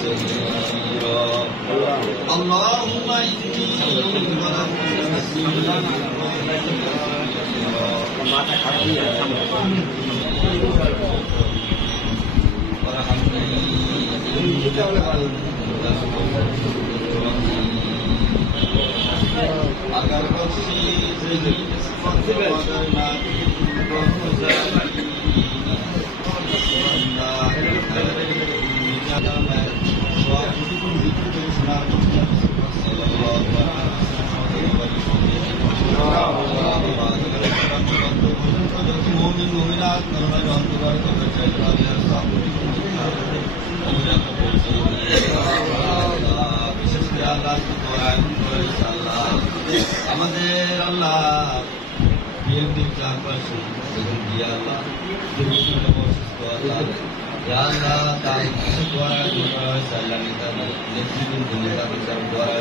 سريرا اللهم إني agar bersih sehingga seperti pada আমাদের আল্লাহ BNP chairperson দিয়া আল্লাহ আল্লাহ তার দ্বারা নেতৃবৃন্দ নেতা দ্বারা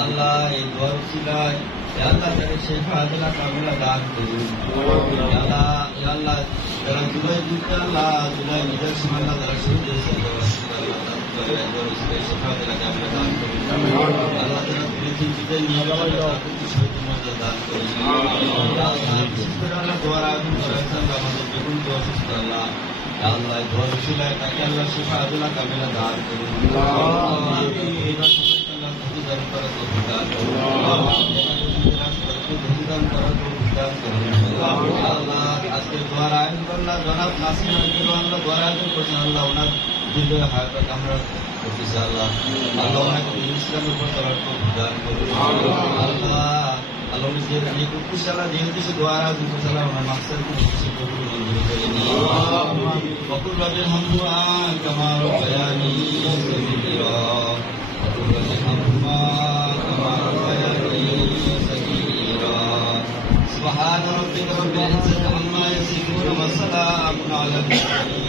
আল্লাহ এই দোয়ার ছিলায় আল্লাহ তাকে শেখ হাজিরা কামিলা দান করুন আল্লাহ যারা জুলাই যুদ্ধে আল্লাহ জুলাই নিজের সীমানা দ্বারা শহীদ হয়েছে শেখ হাজিরা কামিলা দান করুন আল্লাহ তারা পৃথিবীতে নিয়ে শহীদ মর্যাদা দান করুন বিশেষ করে আল্লাহ দোয়ার আয়োজন করেছেন আমাদের বেগুন তো অসুস্থ আল্লাহ আল্লাহ দোয়ার ছিলায় তাকে আল্লাহ শেখ হাজিরা কামিলা দান করুন দান করার আল্লাহ আজকে দোয়ার আয়োজন করলাম জনাব নাসির আল্লাহ দোয়ার আয়োজন করছেন আল্লাহ ওনার দীর্ঘ হায়াত আমরা করতেছি আল্লাহ আল্লাহ ওনাকে ইসলামের উপর চলার দান করুন আল্লাহ আল্লাহ নিজের কুকুশালা যেহেতু সে দোয়ার আয়োজন করছে আল্লাহ ওনার মাকসাদ খুশি কবুল মঞ্জুর করে নিন বকুল রবির হামদুআ কামা রব্বায়ানি সগীরা বকুল রবির হামদুআ কামা রব্বায়ানি সগীরা سبحان ربك رب العزة عما يصفون وسلام على المرسلين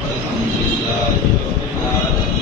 والحمد لله رب العالمين